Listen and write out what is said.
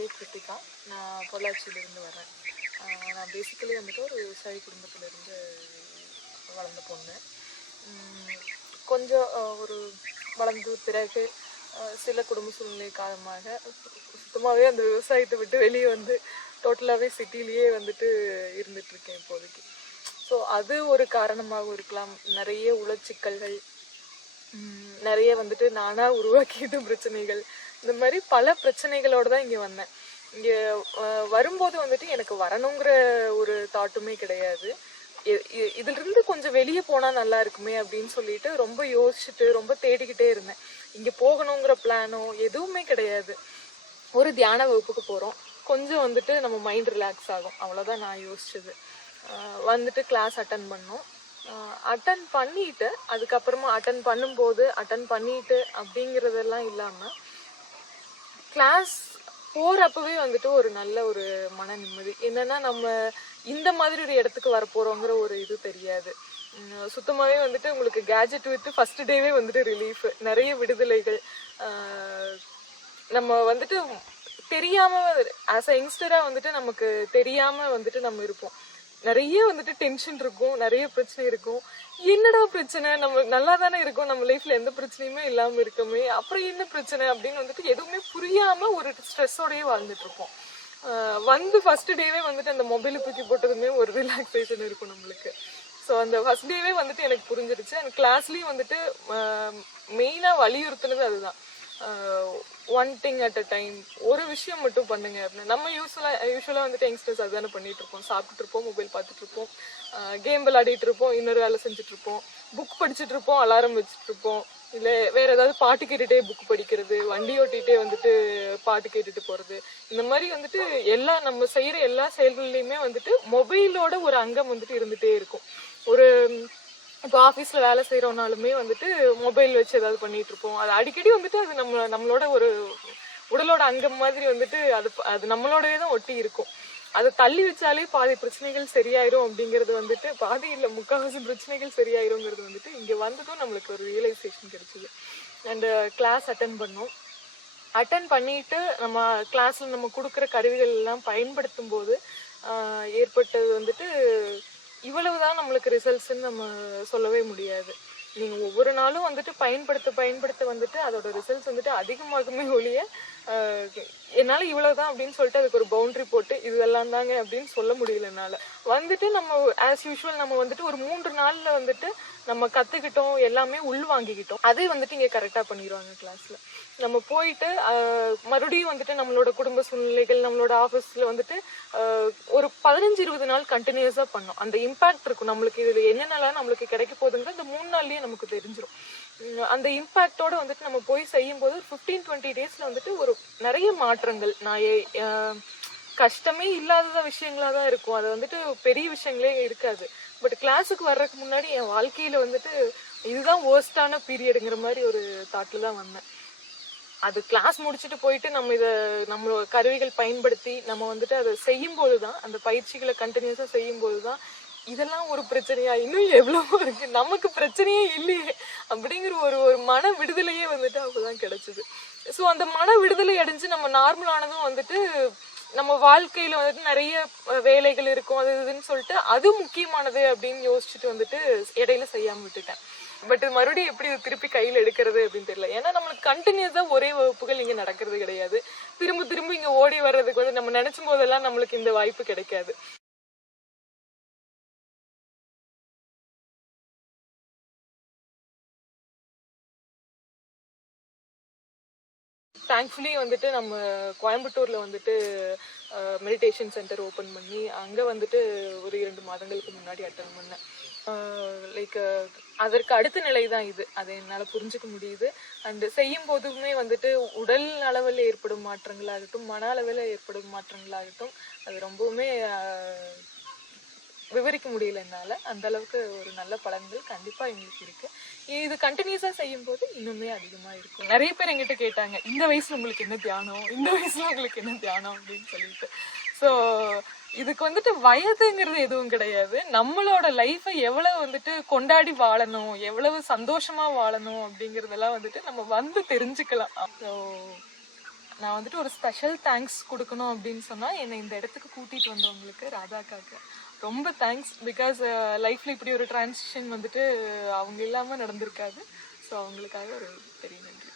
பேர் கிருத்திகா. நான் பொள்ளாச்சியிலேருந்து வரேன். நான் பேசிக்கலி வந்துட்டு ஒரு விவசாயி குடும்பத்திலேருந்து வளர்ந்த பொண்ணு. கொஞ்சம் ஒரு வளர்ந்த பிறகு சில குடும்ப சூழ்நிலை காரணமாக சுத்தமாகவே அந்த விவசாயத்தை விட்டு வெளியே வந்து டோட்டலாகவே சிட்டிலேயே வந்துட்டு இருந்துகிட்ருக்கேன் இப்போதைக்கு. ஸோ அது ஒரு காரணமாகவும் இருக்கலாம். நிறைய உளச்சிக்கல்கள், நிறைய வந்துட்டு நானாக உருவாக்கிட்டு பிரச்சனைகள், இந்த மாதிரி பல பிரச்சனைகளோடு தான் இங்கே வந்தேன். இங்கே வரும்போது வந்துட்டு எனக்கு வரணுங்கிற ஒரு தாட்டுமே கிடையாது. இதிலிருந்து கொஞ்சம் வெளியே போனால் நல்லா இருக்குமே அப்படின்னு சொல்லிட்டு ரொம்ப யோசிச்சுட்டு ரொம்ப தேடிக்கிட்டே இருந்தேன். இங்கே போகணுங்கிற பிளானோ எதுவுமே கிடையாது. ஒரு தியான வகுப்புக்கு போகிறோம், கொஞ்சம் வந்துட்டு நம்ம மைண்ட் ரிலாக்ஸ் ஆகும், அவ்வளோதான் நான் யோசிச்சது. வந்துட்டு கிளாஸ் அட்டன் பண்ணோம். அட்டன் பண்ணிட்டு அதுக்கப்புறமா அட்டன் பண்ணும்போது அட்டன் பண்ணிட்டு அப்படிங்கிறதெல்லாம் இல்லாமல் கிளாஸ் போகிறப்பவே வந்துட்டு ஒரு நல்ல ஒரு மன நிம்மதி. என்னன்னா நம்ம இந்த மாதிரி ஒரு இடத்துக்கு வரப்போகிறோங்கிற ஒரு இது தெரியாது. சுத்தமாகவே வந்துட்டு உங்களுக்கு கேஜெட் விட்டு ஃபர்ஸ்ட் டேவே வந்துட்டு ரிலீஃப், நிறைய விடுதலைகள். நம்ம வந்துட்டு தெரியாமல் ஆஸ் அ யங்ஸ்டராக வந்துட்டு நமக்கு தெரியாமல் வந்துட்டு நம்ம இருப்போம். நிறைய வந்துட்டு டென்ஷன் இருக்கும், நிறைய பிரச்சனை இருக்கும். என்னடா பிரச்சனை, நம்ம நல்லா தானே இருக்கோம், நம்ம லைஃப்ல எந்த பிரச்சனையுமே இல்லாம இருக்கமே, அப்புறம் என்ன பிரச்சனை அப்படின்னு வந்துட்டு எதுவுமே புரியாம ஒரு ஸ்ட்ரெஸ்ஸோடயே வாழ்ந்துட்டு இருப்போம். வந்து ஃபர்ஸ்ட் டேவே வந்துட்டு அந்த மொபைலை தூக்கி போட்டதுமே ஒரு ரிலாக்ஸேஷன் இருக்கும் நம்மளுக்கு. ஸோ அந்த ஃபர்ஸ்ட் டேவே வந்துட்டு எனக்கு புரிஞ்சிருச்சு. அந்த கிளாஸ்லயும் வந்துட்டு மெயினா வலியுறுத்துனது அதுதான். One thing at a time, ஒரு விஷயம் மட்டும் பண்ணுங்க அப்படின்னு. நம்ம யூஸ்வலா வந்துட்டு யங்ஸ்டர்ஸ் அதுதானே பண்ணிட்டு இருப்போம். சாப்பிட்டுட்டு இருப்போம், மொபைல் பார்த்துட்டு இருப்போம், கேம் விளையாடிட்டு இருப்போம், இன்னொரு வேலை செஞ்சுட்டு இருப்போம், புக் படிச்சுட்டு இருப்போம், அலாரம் வச்சுட்டு இருப்போம், இல்லை வேற ஏதாவது பாட்டு கேட்டுட்டே புக் படிக்கிறது, வண்டி ஓட்டிகிட்டே வந்துட்டு பாட்டு கேட்டுட்டு போறது. இந்த மாதிரி வந்துட்டு நம்ம செய்யற எல்லா செயல்கள்லையுமே வந்துட்டு மொபைலோட ஒரு அங்கம் வந்துட்டு இருந்துட்டே இருக்கும். ஒரு இப்போ ஆஃபீஸ்ல வேலை செய்யறோம்னாலுமே வந்துட்டு மொபைல் வச்சு ஏதாவது பண்ணிட்டு இருப்போம். அது அடிக்கடி வந்துட்டு அது நம்மளோட ஒரு உடலோட அங்கம் மாதிரி வந்துட்டு அது நம்மளோடவே தான் ஒட்டி இருக்கும். அதை தள்ளி வச்சாலே பாதி பிரச்சனைகள் சரியாயிரும் அப்படிங்கிறது வந்துட்டு, பாதி இல்லை முக்கால்வாசி பிரச்சனைகள் சரியாயிருங்கிறது வந்துட்டு இங்கே வந்ததும் நம்மளுக்கு ஒரு ரியலைசேஷன் கிடைச்சிது. அண்ட் கிளாஸ் அட்டன் பண்ணோம். அட்டன் பண்ணிட்டு நம்ம கிளாஸ்ல நம்ம கொடுக்குற கருவிகள் எல்லாம் பயன்படுத்தும் போது ஏற்பட்டது வந்துட்டு, இவ்வளவுதான் நம்மளுக்கு ரிசல்ட்ஸ்ன்னு நம்ம சொல்லவே முடியாது. நீங்க ஒவ்வொரு நாளும் வந்துட்டு பயன்படுத்த வந்துட்டு அதோட ரிசல்ட்ஸ் வந்துட்டு அதிகமாகுமே ஒழிய என்னால இவ்வளவுதான் அப்படின்னு சொல்லிட்டு அதுக்கு ஒரு பவுண்டரி போட்டு இதெல்லாம் தாங்க அப்படின்னு சொல்ல முடியல என்னால. வந்துட்டு நம்ம ஆஸ் யூஷுவல் நம்ம வந்துட்டு ஒரு 3 நாள்ல வந்துட்டு நம்ம கத்துக்கிட்டோம், எல்லாமே உள் வாங்கிக்கிட்டோம். அதே வந்துட்டு இங்க கரெக்டா பண்ணிடுவாங்க கிளாஸ்ல. நம்ம போயிட்டு மறுபடியும் வந்துட்டு நம்மளோட குடும்ப சூழ்நிலைகள், நம்மளோட ஆஃபீஸ்ல வந்துட்டு ஒரு 15-20 நாள் கண்டினியூஸா பண்ணோம். அந்த இம்பாக்ட் இருக்கும் நம்மளுக்கு, இதுல என்னென்னலாம் நம்மளுக்கு கிடைக்க போகுதுங்க இந்த 3 நாள்லயே நமக்கு தெரிஞ்சிடும். அந்த இம்பாக்டோட வந்துட்டு நம்ம போய் செய்யும் போது 15-20 டேஸ்ல வந்துட்டு ஒரு நிறைய மாற்றங்கள். நான் கஷ்டமே இல்லாத விஷயங்களா தான் இருக்கும், அது வந்துட்டு பெரிய விஷயங்களே இருக்காது. பட் கிளாஸுக்கு வர்றதுக்கு முன்னாடி என் வாழ்க்கையில வந்துட்டு இதுதான் வேர்ஸ்டான பீரியடுங்கிற மாதிரி ஒரு தாட்ல தான் வந்தேன். அது கிளாஸ் முடிச்சுட்டு போயிட்டு நம்ம கருவிகள் பயன்படுத்தி நம்ம வந்துட்டு அதை செய்யும் போதுதான், அந்த பயிற்சிகளை கண்டினியூஸா செய்யும் போதுதான் இதெல்லாம் ஒரு பிரச்சனையா, இன்னும் எவ்வளவோ இருக்கு, நமக்கு பிரச்சனையே இல்லையே அப்படிங்கிற ஒரு மன விடுதலையே வந்துட்டு அப்பதான் கிடைச்சது. ஸோ அந்த மன விடுதலை அடைஞ்சு நம்ம நார்மலானதும் வந்துட்டு நம்ம வாழ்க்கையில வந்துட்டு நிறைய வேலைகள் இருக்கும், அது இதுன்னு சொல்லிட்டு அது முக்கியமானது அப்படின்னு யோசிச்சுட்டு வந்துட்டு இடையில செய்யாம விட்டுட்டேன். பட் மறுபடியும் எப்படி திருப்பி கையில் எடுக்கிறது அப்படின்னு தெரியல. ஏன்னா நம்மளுக்கு கண்டினியூஸா ஒரே வகுப்புகள் இங்க நடக்கிறது கிடையாது. திரும்ப இங்க ஓடி வர்றதுக்கு வந்து நம்ம நினைச்சும் போதெல்லாம் நம்மளுக்கு இந்த வாய்ப்பு கிடைக்காது. தேங்க்ஃபுல்லி வந்துட்டு நம்ம கோயம்புத்தூர்ல வந்துட்டு மெடிடேஷன் சென்டர் ஓப்பன் பண்ணி அங்கே வந்துட்டு ஒரு 2 மாதங்களுக்கு முன்னாடி அட்டன் பண்ணேன். லைக் அதற்கு அடுத்த நிலை தான் இது, அதை என்னால் புரிஞ்சுக்க முடியுது. அண்ட் செய்யும் போதுமே வந்துட்டு உடல் அளவில் ஏற்படும் மாற்றங்களாகட்டும், மன அளவில் ஏற்படும் மாற்றங்களாகட்டும், அது ரொம்பவுமே விவரிக்க முடியல என்னால. அந்த அளவுக்கு ஒரு நல்ல பலன்கள் கண்டிப்பா எங்களுக்கு இருக்கு. இது கண்டினியூஸா செய்யும் போது இன்னுமே அதிகமா இருக்கும். நிறைய பேர் எங்கிட்ட கேட்டாங்க, இந்த வயசுல உங்களுக்கு என்ன தியானம், இந்த வயசுல உங்களுக்கு என்ன தியானம் அப்படின்னு சொல்லிட்டு. ஸோ இதுக்கு வந்துட்டு வயதுங்கிறது எதுவும் கிடையாது. நம்மளோட லைஃபை எவ்வளவு வந்துட்டு கொண்டாடி வாழணும், எவ்வளவு சந்தோஷமா வாழணும் அப்படிங்கறதெல்லாம் வந்துட்டு நம்ம வந்து தெரிஞ்சுக்கலாம். ஸோ நான் வந்துட்டு ஒரு ஸ்பெஷல் தேங்க்ஸ் கொடுக்கணும் அப்படின்னு சொன்னால் என்னை இந்த இடத்துக்கு கூட்டிகிட்டு வந்தவங்களுக்கு ராதாக்காக்கு ரொம்ப தேங்க்ஸ். பிகாஸ் லைஃப்பில் இப்படி ஒரு டிரான்சிஷன் வந்துட்டு அவங்க இல்லாமல் நடந்திருக்காது. ஸோ அவங்களுக்காக ஒரு பெரிய நன்றி.